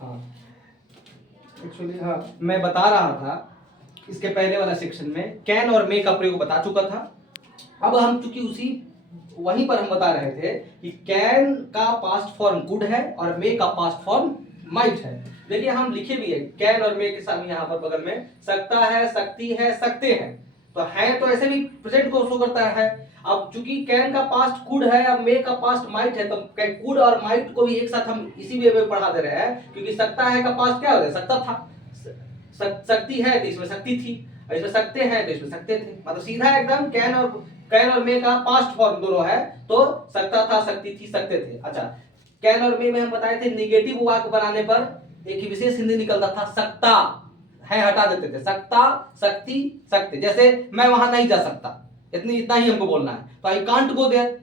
हाँ एक्चुअली हाँ मैं बता रहा था इसके पहले वाला सेक्शन में कैन और मे का प्रयोग बता चुका था। अब हम चूंकि उसी वहीं पर हम बता रहे थे कि कैन का पास्ट फॉर्म गुड है और मे का पास्ट फॉर्म माइट है। देखिए हम लिखे भी है कैन और मे के साथ यहाँ पर बगल में सकता है, सकती है, सकते हैं। तो है तो ऐसे भी प्रेजेंट को शो करता है। अब चूंकि कैन का पास्ट कुड है, अब मे का पास्ट माइट है, तो कुड और माइट को भी एक साथ हम इसी वे में पढ़ा दे रहे हैं। क्योंकि सकता है का पास्ट क्या हो गया, सकता था। सकती है तो इसमें सकती थी, और इसमें सकते हैं तो इसमें सकते थे। मतलब सीधा एकदम कैन और मे का पास्ट फॉर्म दोनों है। तो सकता था, सकती थी, सकते थे। अच्छा कैन और मे में हम बताए थे निगेटिव वाक्य बनाने पर एक विशेष हिंदी निकलता था, सकता है हटा देते थे, सकता, सकती, सकते। जैसे मैं वहां नहीं जा सकता, इतना ही हमको बोलना है, तो आई कांट गो देयर।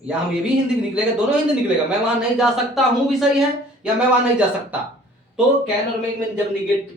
या हम ये भी हिंदी निकलेगा, दोनों हिंदी निकलेगा, मैं वहां नहीं जा सकता हूं भी सही है, या मैं वहां नहीं जा सकता। तो कैन और मे में जब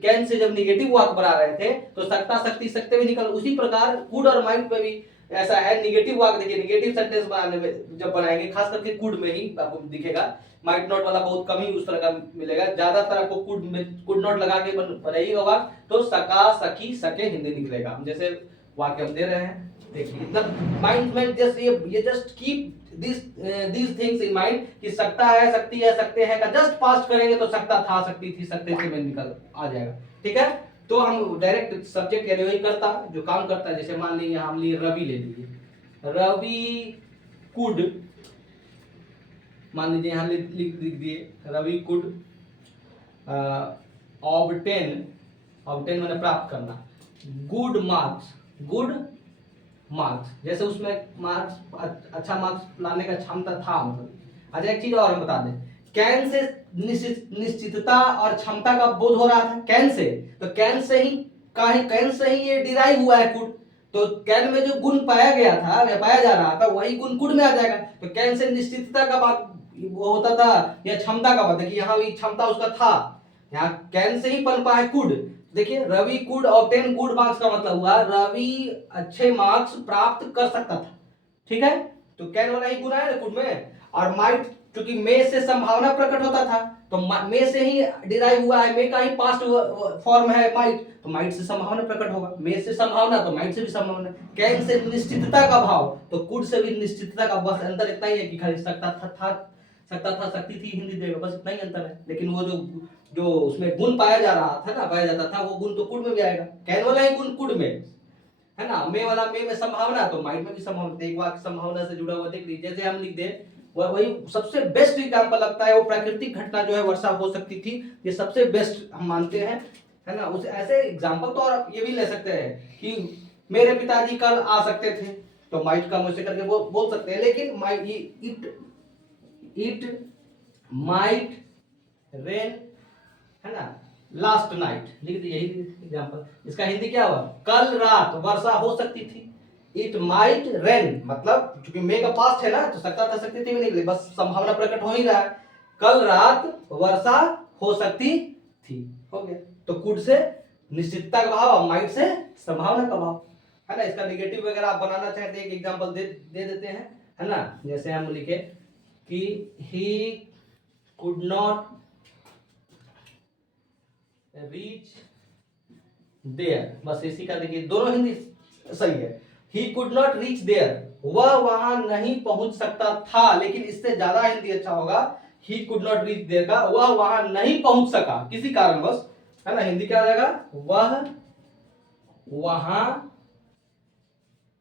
कैन से जब निगेटिव वाक्य बना रहे थे तो सकता, सकती, सकते भी निकल। उसी प्रकार कुड और माइट में भी ऐसा है। निगेटिव वाक्य देखिए, निगेटिव सेंटेंस बनाने में जब बनाएंगे, खास करके कुड में ही आपको दिखेगा, माइट नॉट वाला बहुत कम ही उस तरह का मिलेगा। ज्यादातर आपको कुड में कुड नॉट लगा के बनाइएगा वाक्य तो सका, सकी, सके हिंदी निकलेगा। जैसे वाक्य हम दे रहे हैं, देखिए मतलब माइंड में जस्ट ये just keep these things in mind कि सकता है, सकती है, सकते हैं का जस्ट पास्ट करेंगे तो सकता था, सकती थी, सकते थे में निकल आ जाएगा। ठीक है, तो हम डायरेक्ट सब्जेक्ट यानी वही करता जो काम करता है। जैसे मान लीजिए हम लिए रवि ले लीजिए, रवि कुड, मान लीजिए यहाँ लिख दिए रवि कुड ऑब्टेन, ऑब्टेन मैंने प्राप्त करना, गुड मार्क्स, गुड मार्क्स। जैसे उसमें मार्क्स अच्छा मार्क्स लाने का क्षमता था। मतलब अच्छा एक चीज और हम बता दें, कैन से निश्चितता और क्षमता का बोध हो रहा था, कैन से। तो can say he can say ही ये डिराइव हुआ है कुड। तो कैन में जो गुण पाया गया था या पाया जा रहा था वही गुण कुड में आ जाएगा। तो कैन से निश्चितता का बात वो होता था या क्षमता का बात है कि यहाँ भी क्षमता उसका था, यहाँ कैन से ही पनपा है कुड। देखिए Ravi could obtain good marks का मतलब हुआ रवि अच्छे मार्क्स प्राप्त कर सकता था। ठीक है, तो कैन वाला ही गुण है ना कुड में। और माइट क्योंकि मे से संभावना प्रकट होता था, तो मे से ही डिराइव हुआ है, मे का ही पास्ट फॉर्म है माइट, तो माइट से संभावना प्रकट होगा। मे से संभावना तो माइट से भी संभावना। कैन से निश्चितता का भाव, तो कुड से भी निश्चितता का। बस अंतर इतना ही है कि खाली सकता था, सकती थी हिंदी देगा, बस इतना ही अंतर है। लेकिन वो जो जो उसमें गुण पाया जा रहा था ना, पाया जाता था, वो गुण तो कुड में भी आएगा। कैन वाला ही गुण कुड में है ना, मे वाला मे में संभावना तो माइट में भी संभावना। एक वाक्य संभावना से जुड़ा हुआ देख लीजिए, जैसे हम लिख दें वही सबसे बेस्ट एग्जांपल लगता है। वो प्राकृतिक घटना जो है वर्षा हो सकती थी, ये सबसे बेस्ट हम मानते हैं, है ना। उस ऐसे एग्जांपल तो और आप ये भी ले सकते हैं कि मेरे पिताजी कल आ सकते थे, तो माइट का मुझसे करके वो बोल सकते हैं। लेकिन माइट इट माइट रेन, है ना, लास्ट नाइट लिख दिए, यही एग्जांपल। इसका हिंदी क्या हुआ, कल रात वर्षा हो सकती थी। इट माइट रेन मतलब क्योंकि मे का पास्ट है ना, तो सकता था, सकती थी भी नहीं, बस संभावना प्रकट हो ही रहा है। कल रात वर्षा हो सकती थी, हो गया। तो कुड से निश्चितता का भाव और माइट से संभावना का भाव, है ना। इसका नेगेटिव वगैरह आप बनाना चाहे तो एक एग्जांपल दे देते हैं, है ना। जैसे हम लिखे कि he could not reach there, बस इसी का देखिए दोनों हिंदी सही है। He could not reach there, वह वहां नहीं पहुंच सकता था। लेकिन इससे ज्यादा हिंदी अच्छा होगा, he could not reach there का वह वहां नहीं पहुंच सका किसी कारणवश, है ना। हिंदी क्या आ जाएगा, वह वहां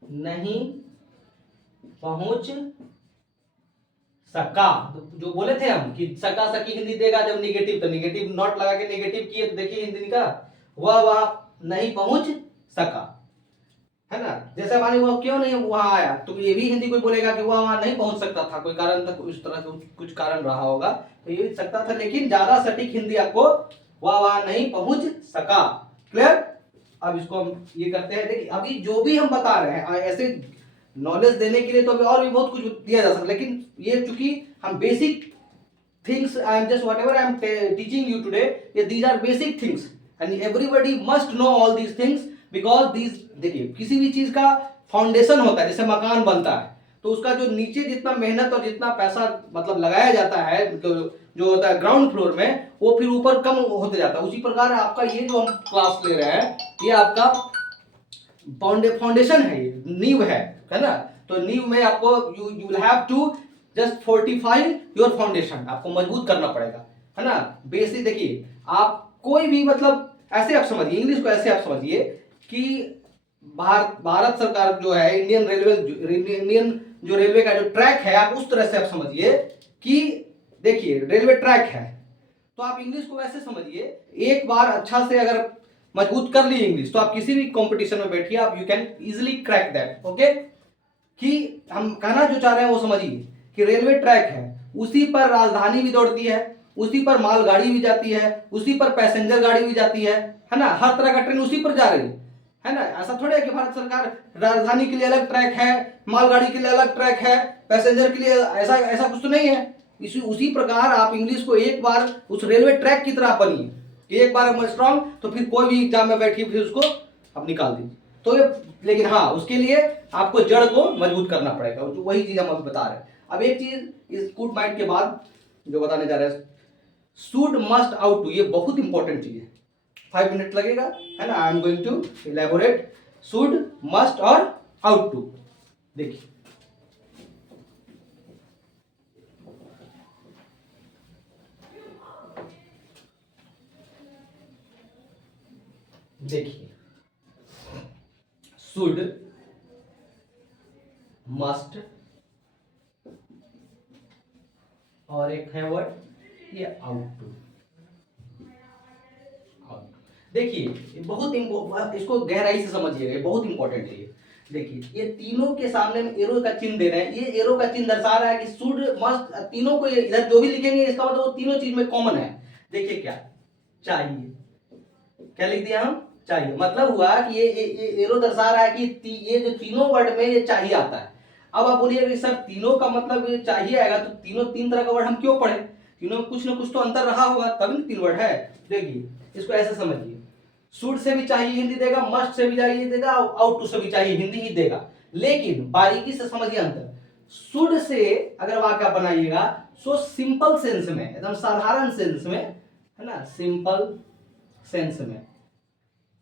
नहीं पहुंच सका। जो बोले थे हम कि सका सकी हिंदी देगा जब निगेटिव, तो निगेटिव नॉट लगा के निगेटिव किए तो देखिए हिंदी निकला, वह वहां नहीं पहुंच सका, है ना। जैसे माने वह क्यों नहीं वहां आया, तो ये भी हिंदी कोई बोलेगा कि वह वहां नहीं पहुंच सकता था, कोई कारण तक उस तरह का कुछ कारण रहा होगा, तो ये भी सकता था। लेकिन ज्यादा सटीक हिंदी आपको वह वहां नहीं पहुंच सका। क्लियर। अब इसको हम ये करते हैं, देखिए अभी जो भी हम बता रहे हैं ऐसे नॉलेज देने के लिए तो अभी और भी बहुत कुछ दिया जा सकता है, लेकिन ये चूंकि हम basic things, I am just whatever I am teaching you today, ये these are basic things and everybody must know all these things because these. देखिए किसी भी चीज का फाउंडेशन होता है, जैसे मकान बनता है तो उसका जो नीचे जितना मेहनत और जितना पैसा मतलब लगाया जाता है जो होता है ग्राउंड फ्लोर में, वो फिर ऊपर कम होते जाता है। उसी प्रकार आपका ये जो हम क्लास ले रहे हैं, ये आपका फाउंडेशन है, ये नींव है ना। तो नींव में आपको you will have to just fortify your foundation, आपको मजबूत करना पड़ेगा, है ना। बेसिक देखिए, आप कोई भी मतलब ऐसे आप समझिए, इंग्लिश को ऐसे आप समझिए कि भारत सरकार जो है, इंडियन जो रेलवे का जो ट्रैक है, आप उस तरह से आप समझिए कि देखिए रेलवे ट्रैक है, तो आप इंग्लिश को वैसे समझिए, एक बार अच्छा से अगर मजबूत कर ली इंग्लिश, तो आप किसी भी कंपटीशन में बैठिए, आप you can easily crack that. Okay, कि हम कहना जो चाह रहे हैं वो समझिए कि रेलवे ट्रैक है, उसी पर राजधानी भी दौड़ती है, उसी पर मालगाड़ी भी जाती है, उसी पर पैसेंजर गाड़ी भी जाती है ना। हर तरह का ट्रेन उसी पर जा रही है ना। ऐसा थोड़ी है कि भारत सरकार राजधानी के लिए अलग ट्रैक है, मालगाड़ी के लिए अलग ट्रैक है, पैसेंजर के लिए ऐसा ऐसा कुछ तो नहीं है। उसी प्रकार आप इंग्लिश को एक बार उस रेलवे ट्रैक की तरह बनिए, एक बार स्ट्रांग, तो फिर कोई भी एग्जाम में बैठिए, फिर उसको आप निकाल दीजिए। तो ये, लेकिन हाँ, उसके लिए आपको जड़ को मजबूत करना पड़ेगा, तो वही चीज हम अभी बता रहे हैं। अब एक चीज इस गुड माइंड के बाद जो बताने जा रहे हैं, शुड मस्ट आउट टू, ये बहुत इंपॉर्टेंट चीज है। 5 मिनट लगेगा, है ना। I am going to elaborate should, must और आउट टू। देखिए देखिए, शुड, मस्ट और एक है वर्ड ये आउट टू। देखिए बहुत इसको गहराई से समझिएगा, बहुत इंपॉर्टेंट है ये। देखिए ये तीनों के सामने में एरो का चिन्ह दे रहे हैं, ये एरो का चिन्ह दर्शा रहा है कि शुड मस्ट, तीनों को इधर जो भी लिखेंगे इसका मतलब वो तीनों चीज में कॉमन है। देखिए क्या चाहिए, क्या लिख दिया हम, चाहिए। मतलब हुआ कि ये एरो दर्शा रहा है कि ये जो तीनों वर्ड में ये चाहिए आता है। अब आप बोलिए कि सर तीनों का मतलब ये चाहिए आएगा, तो तीनों तीन तरह का वर्ड हम क्यों पढ़े, तीनों में कुछ ना कुछ तो अंतर रहा होगा, तभी तीन वर्ड है। देखिए इसको ऐसे समझिए, शुड से भी चाहिए हिंदी देगा, मस्ट से भी चाहिए देगा, आउट टू से भी चाहिए हिंदी ही देगा। लेकिन बारीकी से समझिए अंतर, शुड से अगर वाक्य बनाइएगा सो सिंपल सेंस में, एकदम साधारण सेंस में, है ना, सिंपल सेंस में,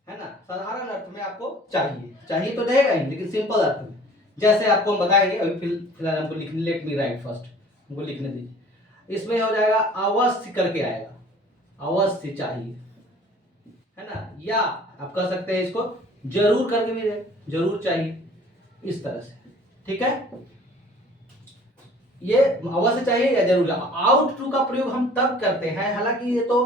है ना, साधारण अर्थ में आपको चाहिए, चाहिए तो रहेगा ही, लेकिन सिंपल अर्थ में। जैसे आपको हम बताएंगे, अभी फिलहाल हमको लिखने, लेट मी राइट फर्स्ट, हमको लिखने दीजिए। इसमें हो जाएगा अवश्य करके आएगा, अवश्य चाहिए, है ना। या आप कह सकते हैं इसको जरूर करके भी रहे, जरूर चाहिए, इस तरह से, ठीक है। ये अवश्य चाहिए या जरूर। आउट टू का प्रयोग हम तब करते हैं, हालांकि ये तो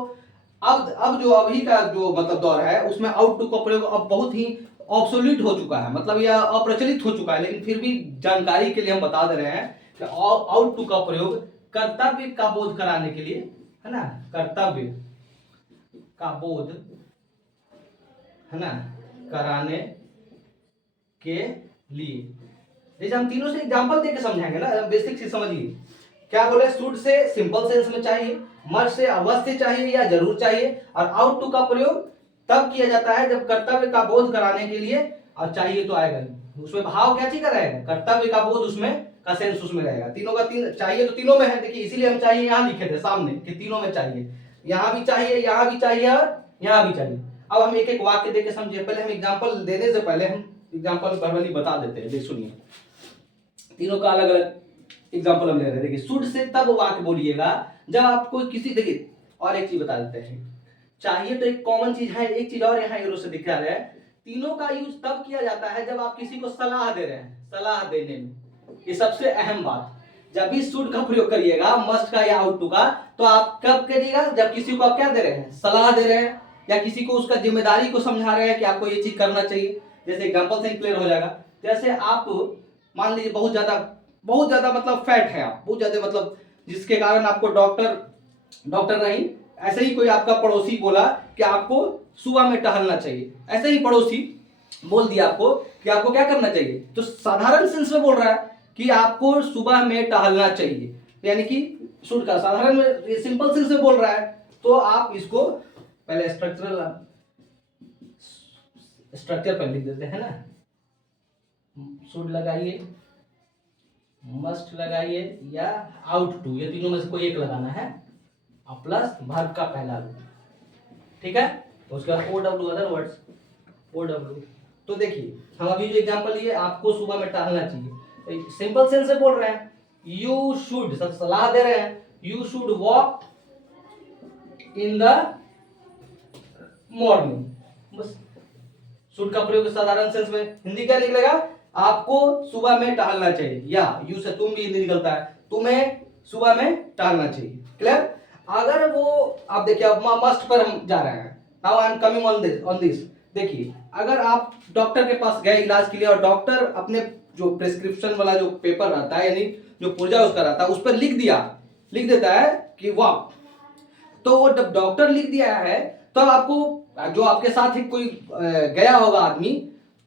अब जो अभी का जो मतलब दौर है उसमें आउट टू का प्रयोग अब बहुत ही ऑब्सोल्यूट हो चुका है, मतलब यह अप्रचलित हो चुका है। लेकिन फिर भी जानकारी के लिए हम बता दे रहे हैं कि आउट टू का प्रयोग कर्तव्य का बोध कराने के लिए, है ना, कर्तव्य का बोध, है ना, कराने के लिए। जैसे हम तीनों से एग्जांपल देके समझाएंगे ना, बेसिक से समझिए। क्या बोले, शुड से सिंपल सेंस में चाहिए, मस्ट से अवश्य चाहिए या जरूर चाहिए, और आउट टू का प्रयोग तब किया जाता है जब कर्तव्य का बोध कराने के लिए, और चाहिए तो आएगा ही उसमें, भाव क्या चीज का रहेगा, कर्तव्य का बोध उसमें का सेंस उसमें रहेगा। तीनों का तीन चाहिए तो तीनों में है, देखिए इसीलिए हम चाहिए यहाँ लिखे थे सामने कि तीनों में चाहिए, यहाँ भी चाहिए, यहाँ भी चाहिए और यहाँ भी चाहिए। अब हम एक एक वाक्य देके समझिए, पहले हम एग्जाम्पल देने से पहले हम एग्जाम्पल verbally बता देते हैं। देख सुनिए, तीनों का अलग अलग एग्जाम्पल हम ले रहे हैं। देखिए शुड से तब वाक्य बोलिएगा जब आपको किसी, देखिए और एक चीज बता देते हैं, चाहिए तो एक कॉमन चीज है, एक चीज और यहाँ एरो से दिख रहा है, तीनों का यूज तब किया जाता है जब आप किसी को सलाह दे रहे हैं, सलाह देने में, ये सबसे अहम बात। जब भी शुड का प्रयोग करिएगा, मस्ट का या आउट टू का, तो आप कब करिएगा, जब किसी को आप क्या दे रहे हैं, सलाह दे रहे हैं, या किसी को उसका जिम्मेदारी को समझा रहे हैं कि आपको ये चीज करना चाहिए। जैसे एग्जाम्पल से क्लियर हो जाएगा। जैसे आप मान लीजिए बहुत ज्यादा मतलब फैट है आप, बहुत ज्यादा मतलब जिसके कारण आपको डॉक्टर नहीं, ऐसे ही कोई आपका पड़ोसी बोला कि आपको सुबह में टहलना चाहिए, ऐसे ही पड़ोसी बोल दिया आपको कि आपको क्या करना चाहिए, तो साधारण सेंस में बोल रहा है कि आपको सुबह में टहलना चाहिए, यानी कि शुड का साधारण में सिंपल सेंस में बोल रहा है। तो आप इसको पहले स्ट्रक्चर पर लिख देते हैं ना, शुड लगाइए, मस्ट लगाइए या आउट टू, ये तीनों में से कोई एक लगाना है, और प्लस वर्ब का पहला रूप, ठीक है। तो उसके बाद O W, other words, O W. तो देखिए हम अभी जो एग्जांपल लिए, आपको सुबह में टहलना चाहिए, सिंपल सेंस से बोल रहे हैं, यू शुड, सब सलाह दे रहे हैं, you should walk in the morning, बस। शुड का प्रयोग साधारण सेंस में, हिंदी क्या निकलेगा, आपको सुबह में टहलना चाहिए, या यू से तुम भी हिंदी निकलता है, तुम्हें सुबह में टहलना चाहिए, क्लियर। अगर वो आप देखिए, मस्ट पर हम जा रहे हैं, now I am coming on this. देखिए अगर आप डॉक्टर के पास गए इलाज के लिए, और डॉक्टर अपने जो प्रिस्क्रिप्शन वाला जो पेपर रहता है, यानी जो पुर्जा उसका रहता है, उस पर लिख देता है कि वॉक, तो वो जब डॉक्टर लिख दिया है, तब आपको जो आपके साथ ही कोई गया होगा आदमी,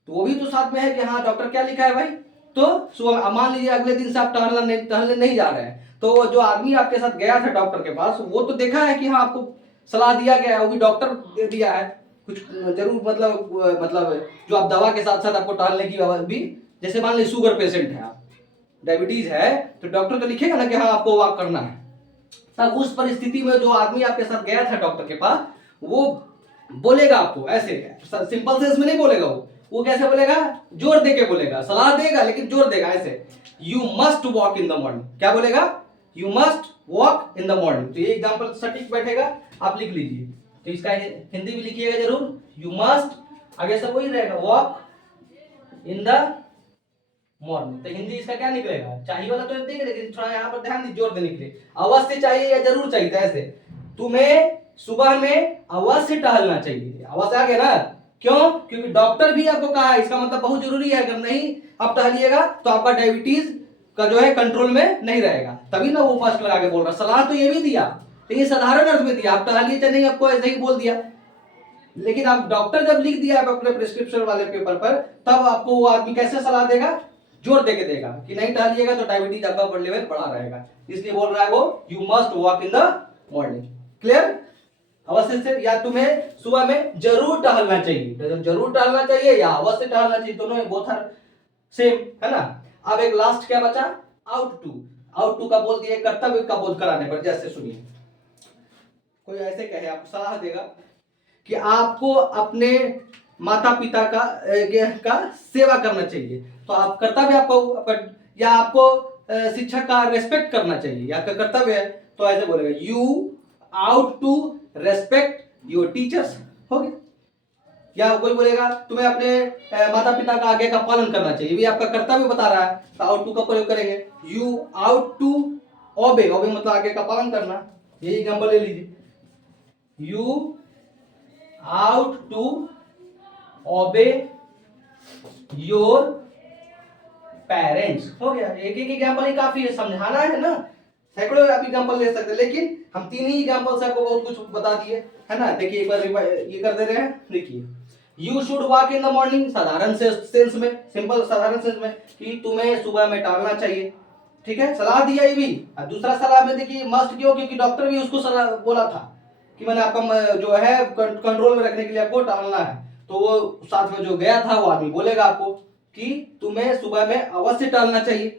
तो वो भी तो साथ में है कि हाँ डॉक्टर क्या लिखा है भाई। तो सुबह मान लीजिए अगले दिन से आप टहलने नहीं जा रहे हैं, तो जो आदमी आपके साथ गया था डॉक्टर के पास, वो तो देखा है कि हाँ आपको सलाह दिया गया है, वो भी डॉक्टर दे दिया है कुछ जरूर, मतलब जो आप दवा के साथ साथ आपको टहलने की भी, जैसे मान लीजिए शुगर पेशेंट है आप, डायबिटीज है, तो डॉक्टर तो लिखेगा ना कि हाँ आपको वॉक करना है। तब उस परिस्थिति में जो आदमी आपके साथ गया था डॉक्टर के पास, वो बोलेगा आपको ऐसे, सिंपल सेंस में नहीं बोलेगा, वो कैसे बोलेगा, जोर दे के बोलेगा, सलाह देगा लेकिन जोर देगा ऐसे, you must walk in the morning, क्या बोलेगा, you must walk in the morning. तो ये एग्जांपल सटीक बैठेगा, आप लिख लीजिए। तो इसका हिंदी भी लिखिएगा जरूर, यू मस्ट, आगे सब वही रहेगा, वॉक इन द मॉर्निंग। तो हिंदी इसका क्या निकलेगा, चाहिए वाला तो देंगे, लेकिन थोड़ा यहाँ पर ध्यान जोर देने के लिए, अवश्य चाहिए या जरूर चाहिए, ऐसे तुम्हें सुबह में अवश्य टहलना चाहिए, अवश्य आ गया ना, क्यों, क्योंकि डॉक्टर भी आपको कहा है, इसका मतलब बहुत जरूरी है, अगर नहीं आप टहलिएगा तो आपका डायबिटीज का जो है कंट्रोल में नहीं रहेगा, तभी ना वो फर्स्ट लगा के बोल रहा, सलाह तो ये भी दिया, लेकिन साधारण अर्थ में दिया, आप टहलिए चाहे नहीं, आपको ऐसे ही बोल दिया, लेकिन आप डॉक्टर जब लिख दिया अपने प्रिस्क्रिप्शन वाले पेपर पर, तब आपको वो आदमी कैसे सलाह देगा, जोर देके देगा कि नहीं टहलिएगा तो डायबिटीज आपका ब्लड लेवल बढ़ा रहेगा, इसलिए बोल रहा है वो, you must walk in the morning, clear. अवश्य से, या तुम्हें सुबह में जरूर टहलना चाहिए, तो जरूर टहलना चाहिए या अवश्य टहलना चाहिए, दोनों बोथ आर सेम है ना। अब एक लास्ट क्या बचा, आउट टू का बोल दिया, कर्तव्य का बोध कराने पर, जैसे सुनिए, कोई ऐसे कहे, आपको सलाह देगा कि आपको अपने माता पिता का सेवा करना चाहिए, तो आप कर्तव्य आपको, या आपको शिक्षक का रेस्पेक्ट करना चाहिए, आपका कर्तव्य है, तो ऐसे बोलेगा, you ought to respect your teachers, हो गया। या कोई बोलेगा तुम्हें अपने माता पिता का आज्ञा का पालन करना चाहिए, भी आपका कर्तव्य बता रहा है, तो आउट टू का प्रयोग करेंगे, यू आउट टू ओबे मतलब आज्ञा का पालन करना, यही एग्जांपल ले लीजिए, you ought to obey your parents, हो गया। एक एक एग्जांपल ही काफी है, समझाना है ना, सैकड़ों आप एग्जांपल ले सकते हैं, लेकिन हम 3 ही एग्जांपल से आपको बहुत कुछ बता दिए है ना। देखिए एक बार ये कर दे रहे हैं, देखिए, you should walk in the morning, साधारण सेंस में, सिंपल साधारण सेंस में, कि तुम्हें सुबह में टहलना चाहिए, ठीक है, सलाह दिया ये भी। और दूसरा सलाह में देखिए मस्ट क्यों, क्योंकि डॉक्टर भी उसको सलाह बोला था कि मैंने आपका जो है कंट्रोल में रखने के लिए आपको टहलना है, तो वो साथ में जो गया था वो आदमी बोलेगा आपको कि तुम्हें सुबह में अवश्य टहलना चाहिए।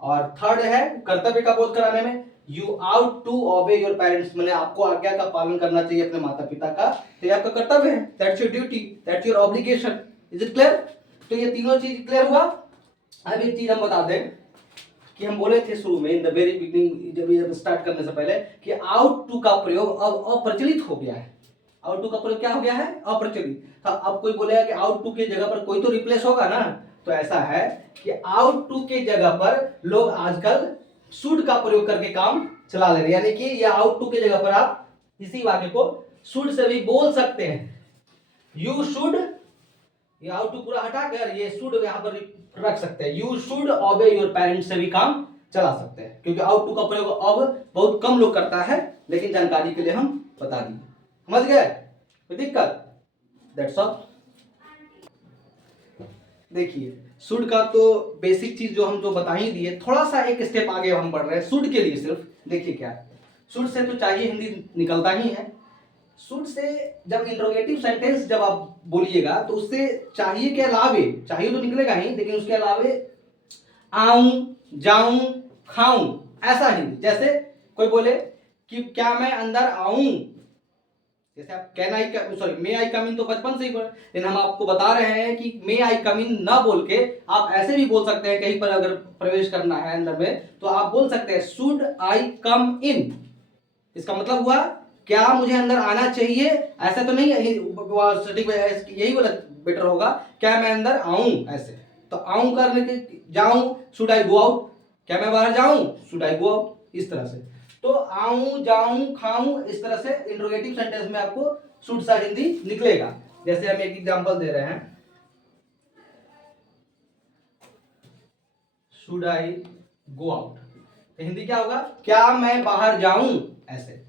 और थर्ड है कर्तव्य का बोध कराने में, you ought to obey your parents, मैंने आपको आज्ञा का पालन करना चाहिए अपने माता पिता का, तो ये आपका कर्तव्य है, that's your duty, that's your obligation, is it clear. तो ये तीनों चीज क्लियर हुआ। अब एक चीज हम बता दें कि हम बोले थे शुरू में, इन द वेरी बिगिनिंग, जब स्टार्ट करने से पहले, कि आउट टू का प्रयोग अब अप्रचलित हो गया है। आउट टू का प्रयोग क्या हो गया है, अप्रचलित। तो अब कोई बोलेगा कि आउट टू के जगह पर कोई तो रिप्लेस होगा ना, तो ऐसा है कि आउट टू के जगह पर लोग आजकल शुड का प्रयोग करके काम चला ले रहे हैं, यानी कि ये आउट टू के जगह पर आप इसी वाक्य को शुड से भी बोल सकते हैं, यू शुड, ये आउट टू पूरा हटाकर ये शुड यहां पर रख सकते हैं, यू शुड ओबे योर पेरेंट्स से भी काम चला सकते हैं, क्योंकि आउट टू का प्रयोग अब बहुत कम लोग करता है, लेकिन जानकारी के लिए हम बता दिए, समझ गए, कोई दिक्कत, दैट्स ऑल। देखिए शुड का तो बेसिक चीज जो हम तो बता ही दिए, थोड़ा सा एक स्टेप आगे हम बढ़ रहे हैं शुड के लिए। सिर्फ देखिए क्या है, शुड से तो चाहिए हिंदी निकलता ही है, शुड से जब इंट्रोगेटिव सेंटेंस जब आप बोलिएगा तो उससे चाहिए के अलावे, चाहिए तो निकलेगा ही, लेकिन उसके अलावे आऊं, जाऊं, खाऊं, ऐसा हिंदी। जैसे कोई बोले कि क्या मैं अंदर आऊं, जैसे आप कैन आई, सॉरी मे आई कम इन तो बचपन से ही पढ़े, लेकिन हम आपको बता रहे हैं कि मे आई कम इन ना बोल के आप ऐसे भी बोल सकते हैं। कहीं पर अगर प्रवेश करना है अंदर में तो आप बोल सकते हैं शुड आई कम इन। इसका मतलब हुआ क्या मुझे अंदर आना चाहिए, ऐसा तो नहीं है, यही बोला बेटर होगा क्या मैं अंदर आऊं, ऐसे। तो आऊं करने के जाऊं, शुड आई गो आउट, क्या मैं बाहर जाऊं, शुड आई गो आउट, इस तरह से। तो आऊं, जाऊं, खाऊं, इस तरह से इंट्रोगेटिव सेंटेंस में आपको शुड सा हिंदी निकलेगा। जैसे हम एक एग्जांपल दे रहे हैं, शुड आई गो आउट, तो हिंदी क्या होगा, क्या मैं बाहर जाऊं, ऐसे।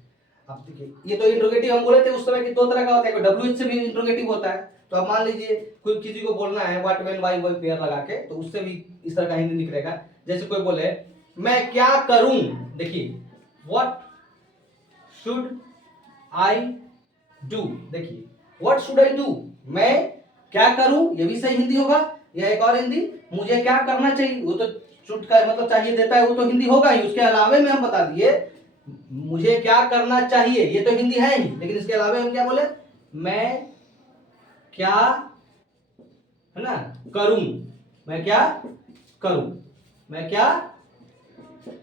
अब देखिए ये तो इंट्रोगेटिव हम बोले थे उस समय कि दो तरह का होता है, डब्ल्यूएच से भी इंट्रोगेटिव होता है। तो अब मान लीजिए कोई किसी को बोलना है what when why why pair लगा के, तो उससे भी इस तरह का हिंदी निकलेगा। जैसे कोई बोले मैं क्या करूं, देखिए व्हाट शुड आई डू, देखिए व्हाट शुड आई डू, मैं क्या करूं, ये भी सही हिंदी होगा। यह एक और हिंदी, मुझे क्या करना चाहिए, वो तो शुड का मतलब चाहिए देता है, वो तो हिंदी होगा ही। उसके अलावे में हम बता दिए मुझे क्या करना चाहिए, ये तो हिंदी है ही, लेकिन इसके अलावा हम क्या बोले, मैं क्या, है ना, करूं, मैं क्या करूं, मैं क्या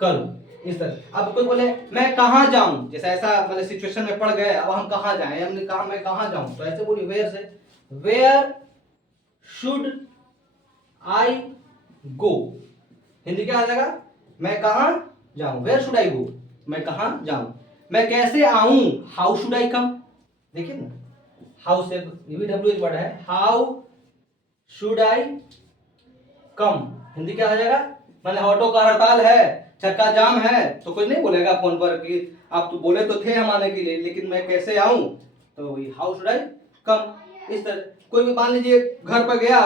करूं, इस तरह। अब कोई बोले मैं कहां जाऊं, जैसे ऐसा मतलब सिचुएशन में पड़ गए, अब हम कहां जाएं, हमने कहा मैं कहां जाऊं, तो ऐसे बोलिए वेयर से, वेयर शुड आई गो, हिंदी क्या आ जाएगा, मैं कहां जाऊं, वेयर शुड आई गो, मैं कहां जाऊं। मैं कैसे आऊं, हाउ शुड आई कम, देखिए ना, हाउ से ये भी डब्ल्यू एच वर्ड है, हाउ शुड आई कम, हिंदी क्या आ जाएगा, मैंने ऑटो का हड़ताल है, चक्का जाम है, तो कोई नहीं बोलेगा फोन पर कि आप तो बोले तो थे हम आने के लिए, लेकिन मैं कैसे आऊं, तो वही हाउ शुड आई कम, इस तरह। कोई भी मान लीजिए घर पर गया,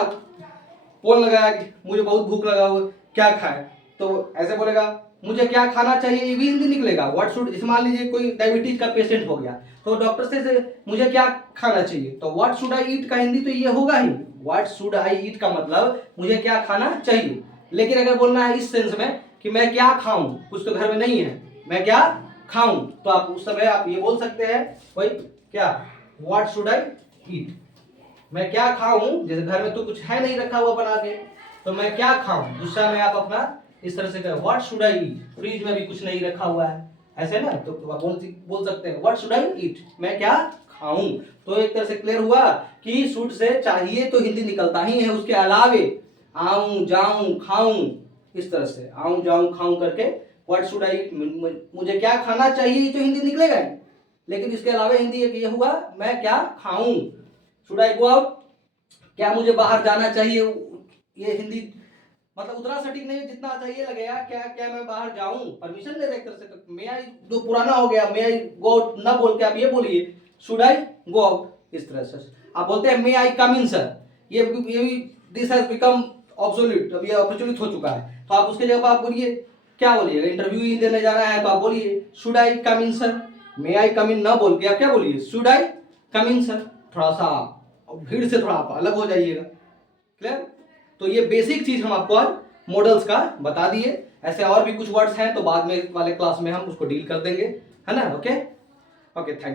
फोन लगाया कि मुझे बहुत भूख लगा हुआ, क्या खाए, तो ऐसे बोलेगा मुझे क्या खाना चाहिए, ये भी हिंदी निकलेगा। व्हाट शुड, जैसे मान लीजिए कोई डायबिटीज का पेशेंट हो गया, तो डॉक्टर से मुझे क्या खाना चाहिए, तो व्हाट शुड आई ईट का हिंदी तो ये होगा ही, व्हाट शुड आई ईट का मतलब मुझे क्या खाना चाहिए। लेकिन अगर बोलना है इस सेंस में कि मैं क्या खाऊं, कुछ तो घर में नहीं है, मैं क्या खाऊं, तो आप उस समय आप ये बोल सकते हैं भाई क्या, व्हाट शुड आई ईट, मैं क्या खाऊं, जैसे घर में तो कुछ है नहीं रखा हुआ बना के, तो मैं क्या खाऊं, दूसरा में आप अपना इस तरह से करें what should I eat, fridge में भी कुछ नहीं रखा हुआ है, ऐसे ना, तो आप बोल सकते हैं व्हाट शुड आई ईट, मैं क्या खाऊं। तो एक तरह से क्लियर हुआ कि शुड से चाहिए तो हिंदी निकलता ही है, उसके अलावे आऊं, जाऊं, खाऊं, इस तरह से आऊं, जाऊं, खाऊं करके व्हाट शुड आई ईट, मुझे क्या खाना चाहिए, तो हिंदी निकलेगा ही। लेकिन इसके अलावा हिंदी एक ये हुआ मैं क्या खाऊं, शुड आई गो आउट, क्या मुझे बाहर जाना चाहिए, ये हिंदी मतलब उतना सटीक नहीं जितना चाहिए लगेगा, क्या क्या मैं बाहर जाऊं, परमिशन ले रहे एक तरह से। तो मे आई जो पुराना हो गया, मे आई गो आउट ना बोल के आप ये बोलिए शुड आई गो आउट, इस तरह से। आप बोलते हैं मे आई कम इन सर, ये भी दिस हैज बिकम ऑब्सोल्यूट, अब ये अप्रचलित हो चुका है, तो आप उसके जगह आप बोलिए क्या बोलिएगा, इंटरव्यू ही देने जाना है तो आप बोलिए should I come in sir, मे आई कम इन ना बोल के आप क्या बोलिए should I come in sir, थोड़ा सा भीड़ से थोड़ा आप अलग हो जाइएगा। क्लियर। तो ये बेसिक चीज हम आपको आज मॉडल्स का बता दिए, ऐसे और भी कुछ वर्ड्स हैं तो बाद में वाले क्लास में हम उसको डील कर देंगे, है ना। Okay okay, thank you.